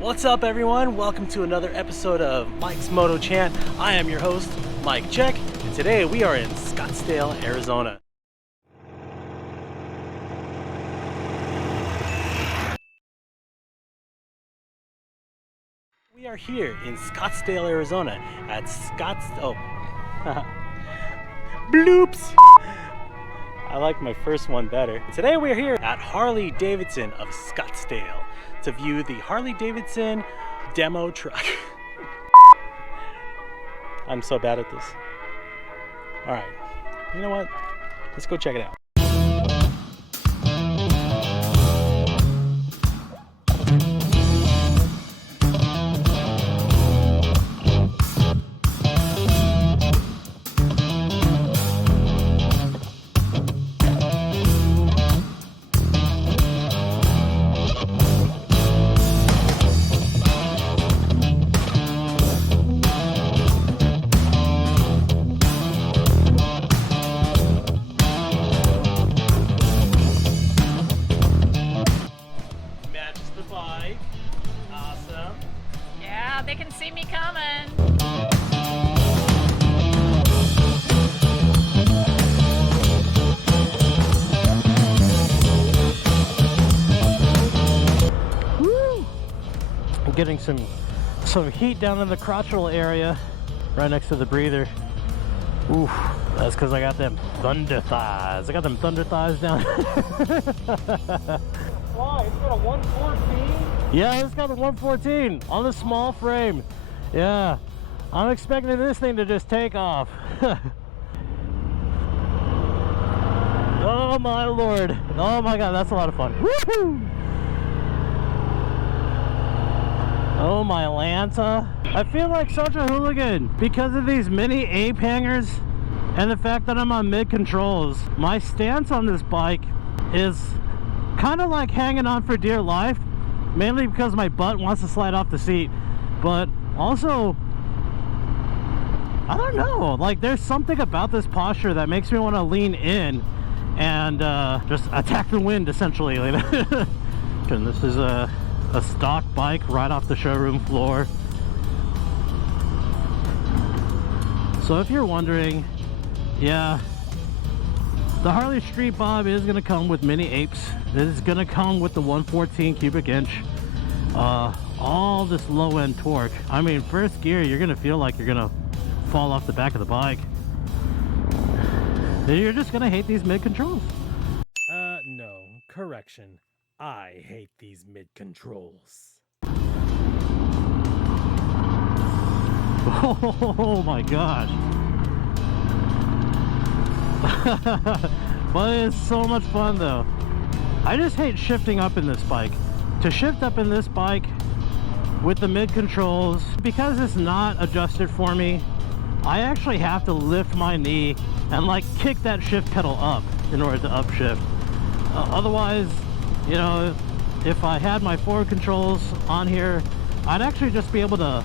What's up everyone? Welcome to another episode of Mike's Moto Chant. I am your host, Mike Check, and today we are in Scottsdale, Arizona. We are here in Scottsdale, Arizona at Bloops! I like my first one better. Today we are here at Harley Davidson of Scottsdale to view the Harley Davidson demo truck. I'm so bad at this. All right, you know what? Let's go check it out. Awesome. Yeah, they can see me coming. Woo! I'm getting some heat down in the crotchal area, right next to the breather. Oof, that's because I got them thunder thighs. I got them thunder thighs down. Why? It's got a 114? Yeah, it's got a 114 on the small frame. Yeah, I'm expecting this thing to just take off. Oh my lord. Oh my god, that's a lot of fun. Woohoo! Oh my Lanta. I feel like such a hooligan because of these mini ape hangers and the fact that I'm on mid controls. My stance on this bike is kind of like hanging on for dear life, mainly because my butt wants to slide off the seat, but also I don't know, like there's something about this posture that makes me want to lean in and just attack the wind essentially. And this is a stock bike right off the showroom floor. So if you're wondering, yeah, the Harley Street Bob is going to come with mini apes. It is going to come with the 114 cubic inch. All this low end torque. I mean, first gear, you're going to feel like you're going to fall off the back of the bike. You're just going to hate these mid controls. No, correction. I hate these mid controls. Oh my gosh. But it's so much fun though. I just hate shifting up in this bike. To shift up in this bike with the mid controls, because it's not adjusted for me, I actually have to lift my knee and like kick that shift pedal up in order to upshift. Otherwise, you know, if I had my forward controls on here, I'd actually just be able to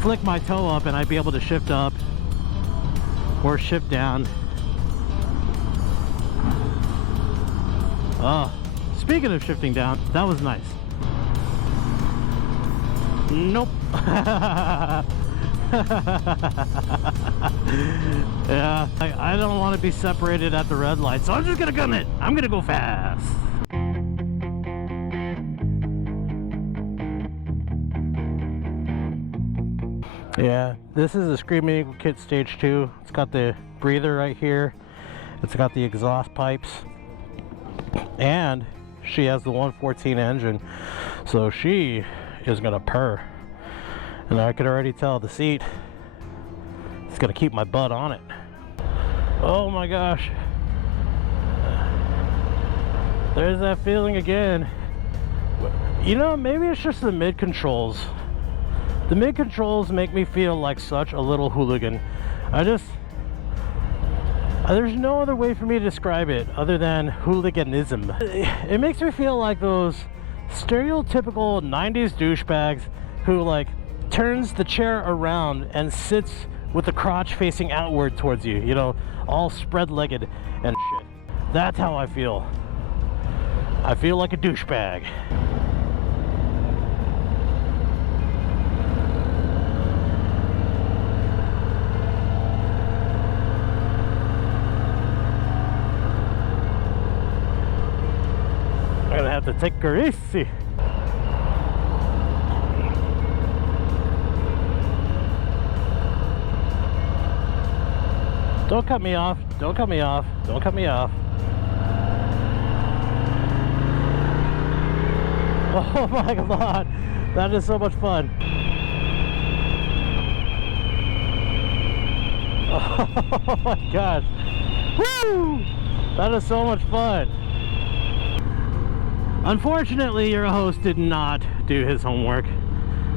flick my toe up and I'd be able to shift up or shift down. Speaking of shifting down, that was nice. Nope. Yeah, I don't want to be separated at the red light, so I'm just gonna gun it. I'm gonna go fast. Yeah, this is a Screaming Eagle Kit Stage 2. It's got the breather right here. It's got the exhaust pipes. And she has the 114 engine. So she is gonna purr. And I could already tell the seat is gonna keep my butt on it. Oh my gosh. There's that feeling again. You know, maybe it's just the mid controls. The mid controls make me feel like such a little hooligan. There's no other way for me to describe it other than hooliganism. It makes me feel like those stereotypical 90s douchebags who like turns the chair around and sits with the crotch facing outward towards you, you know, all spread-legged and shit. That's how I feel. I feel like a douchebag. to take her easy. Don't cut me off. Don't cut me off. Don't cut me off. Oh my God. That is so much fun. Oh my gosh. Woo! That is so much fun. Unfortunately, your host did not do his homework.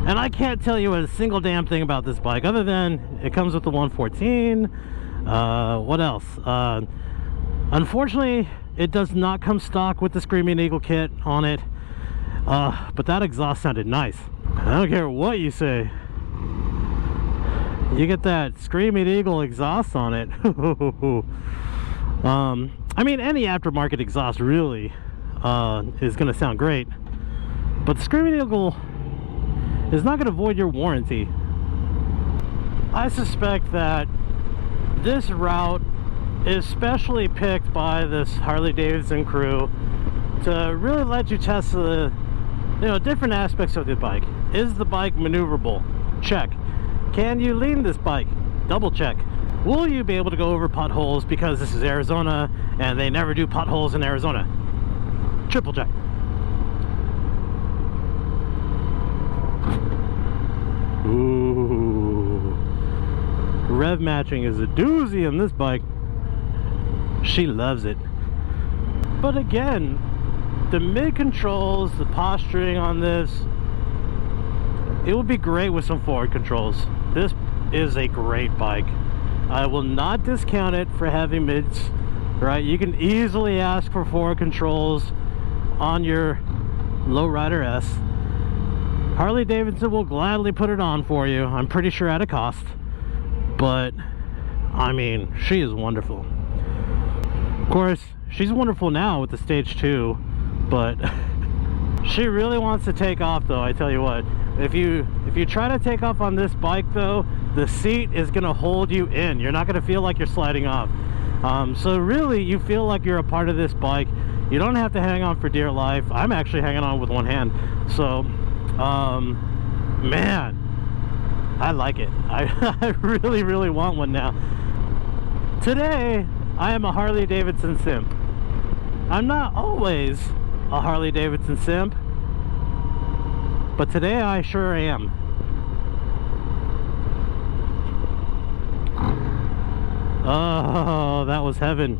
And I can't tell you a single damn thing about this bike other than it comes with the 114. What else? Unfortunately, it does not come stock with the Screaming Eagle kit on it. But that exhaust sounded nice. I don't care what you say. You get that Screaming Eagle exhaust on it. I mean, any aftermarket exhaust really is going to sound great. But the Screaming Eagle is not going to void your warranty. I suspect that this route is specially picked by this Harley Davidson crew to really let you test the different aspects of the bike. Is the bike maneuverable? Check. Can you lean this bike? Double check. Will you be able to go over potholes because this is Arizona and they never do potholes in Arizona? Triple check. Ooh. Rev matching is a doozy on this bike. She loves it. But again, the mid controls, the posturing on this, it would be great with some forward controls. This is a great bike. I will not discount it for heavy mids, right? You can easily ask for forward controls on your Lowrider S. Harley Davidson will gladly put it on for you, I'm pretty sure at a cost. But I mean, she is wonderful. Of course, she's wonderful now with the Stage 2, but she really wants to take off though, I tell you what. If you try to take off on this bike though, the seat is going to hold you in. You're not going to feel like you're sliding off. So really, you feel like you're a part of this bike. You don't have to hang on for dear life. I'm actually hanging on with one hand. So, man, I like it. I really, really want one now. Today, I am a Harley Davidson simp. I'm not always a Harley Davidson simp, but today I sure am. Oh, that was heaven.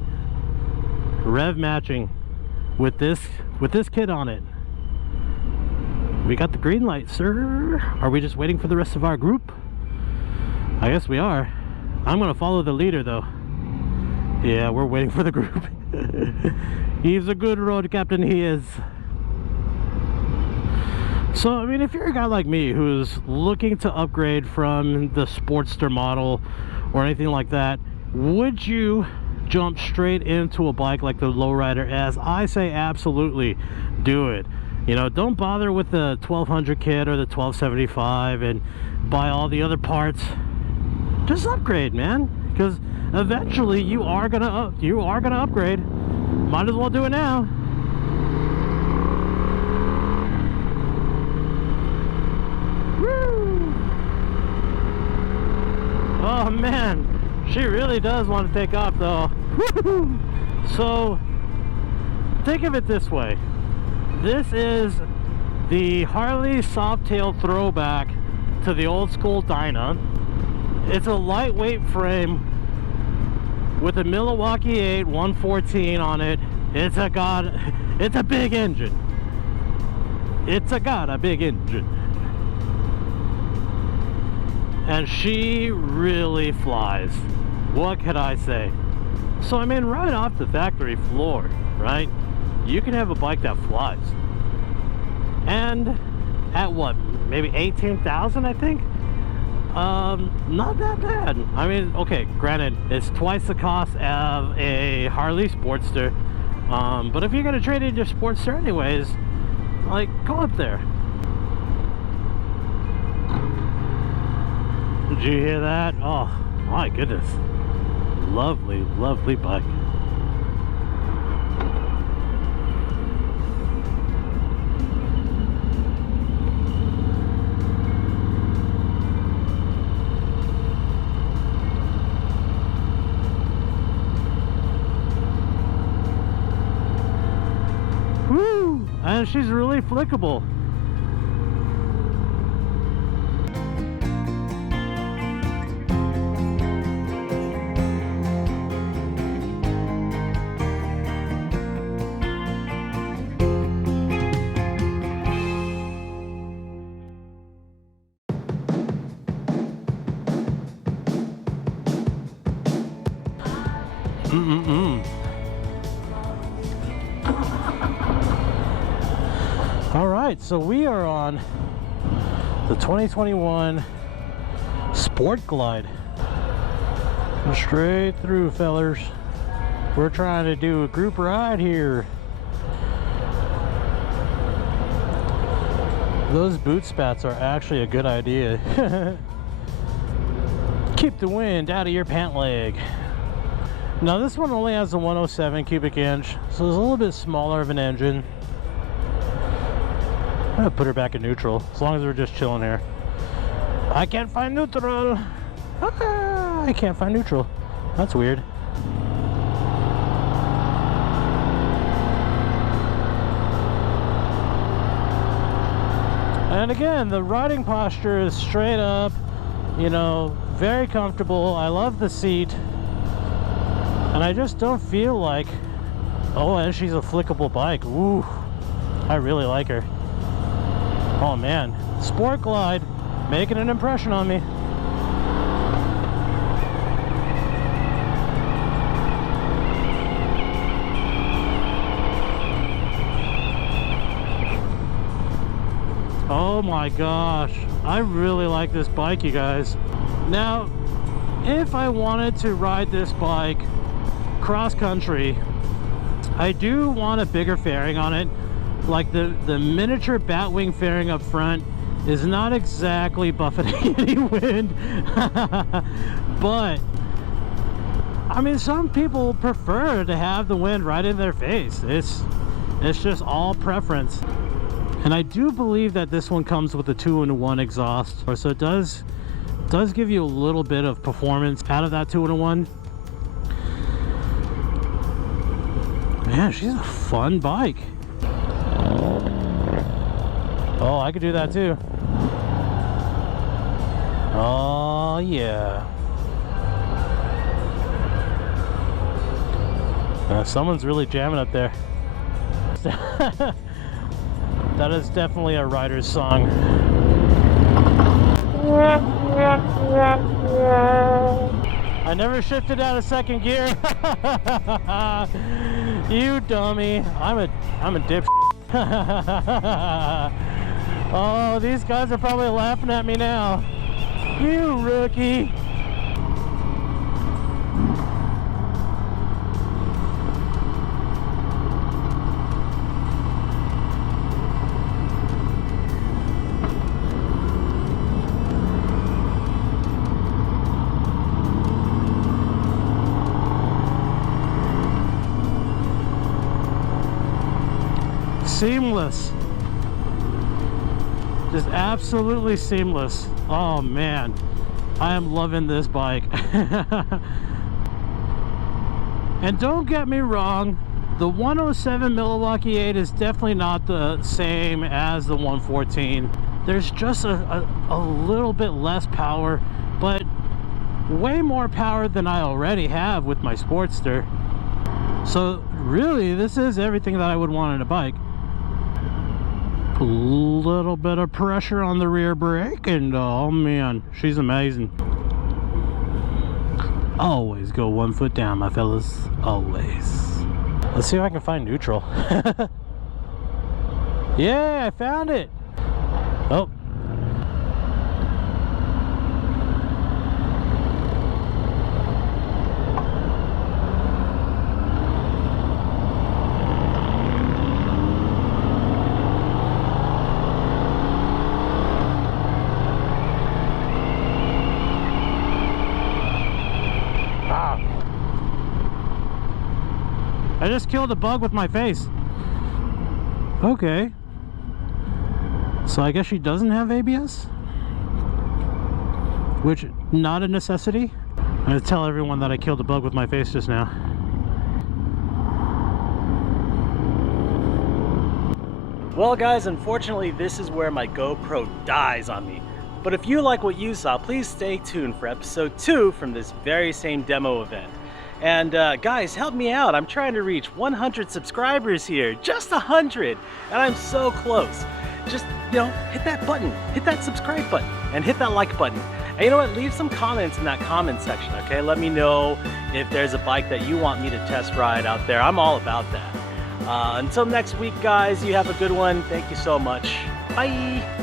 Rev matching with this kit on it. We got the green light, sir. Are we just waiting for the rest of our group? I guess we are. I'm gonna follow the leader though. Yeah, we're waiting for the group. He's a good road captain, he is. So, I mean, if you're a guy like me who's looking to upgrade from the Sportster model or anything like that, would you jump straight into a bike like the Lowrider S? I say absolutely do it. You know, don't bother with the 1200 kit or the 1275 and buy all the other parts. Just upgrade, man, because eventually you are gonna upgrade. Might as well do it now. Woo! Oh man, she really does want to take off though. Woo! So think of it this way. This is the Harley Softail throwback to the old school Dyna. It's a lightweight frame with a Milwaukee 8 114 on it. It's a big engine. It's a big engine. And she really flies. What could I say? So I mean, right off the factory floor, right? You can have a bike that flies. And at what, maybe 18,000, I think? Not that bad. I mean, okay, granted, it's twice the cost of a Harley Sportster. But if you're gonna trade in your Sportster anyways, like, go up there. Did you hear that? Oh, my goodness. Lovely, lovely bike. and she's really flickable. All right, so we are on the 2021 Sport Glide. Straight through, fellers. We're trying to do a group ride here. Those boot spats are actually a good idea. Keep the wind out of your pant leg. Now this one only has a 107 cubic inch, so it's a little bit smaller of an engine. I'm gonna put her back in neutral, as long as we're just chilling here. I can't find neutral. I can't find neutral. That's weird. And again, the riding posture is straight up, you know, very comfortable. I love the seat. And I just don't feel like, oh, and she's a flickable bike. Ooh, I really like her. Oh man, Sport Glide, making an impression on me. Oh my gosh, I really like this bike, you guys. Now, if I wanted to ride this bike cross country, I do want a bigger fairing on it. Like the miniature Batwing fairing up front is not exactly buffeting any wind. But I mean, some people prefer to have the wind right in their face. It's just all preference. And I do believe that this one comes with a 2-in-1 exhaust, so it does give you a little bit of performance out of that 2-in-1. Man, she's a fun bike. Oh, I could do that too. Oh yeah. Someone's really jamming up there. That is definitely a rider's song. I never shifted out of second gear. You dummy. I'm a dip. Oh, these guys are probably laughing at me now. You rookie. Seamless. Just absolutely seamless. Oh man, I am loving this bike. And don't get me wrong, the 107 Milwaukee 8 is definitely not the same as the 114. There's just a little bit less power, but way more power than I already have with my Sportster. So really, this is everything that I would want in a bike. A little bit of pressure on the rear brake, and oh man, she's amazing. Always go 1 foot down, my fellas. Always. Let's see if I can find neutral. Yeah, I found it. Oh. I just killed a bug with my face. Okay. So I guess she doesn't have ABS? Which, not a necessity. I'm gonna tell everyone that I killed a bug with my face just now. Well guys, unfortunately this is where my GoPro dies on me. But if you like what you saw, please stay tuned for episode 2 from this very same demo event. And guys, help me out. I'm trying to reach 100 subscribers here, just 100, and I'm so close. Just, you know, hit that button, hit that subscribe button, and hit that like button. And you know what, leave some comments in that comment section, okay? Let me know if there's a bike that you want me to test ride out there. I'm all about that. Until next week, guys, you have a good one. Thank you so much. Bye.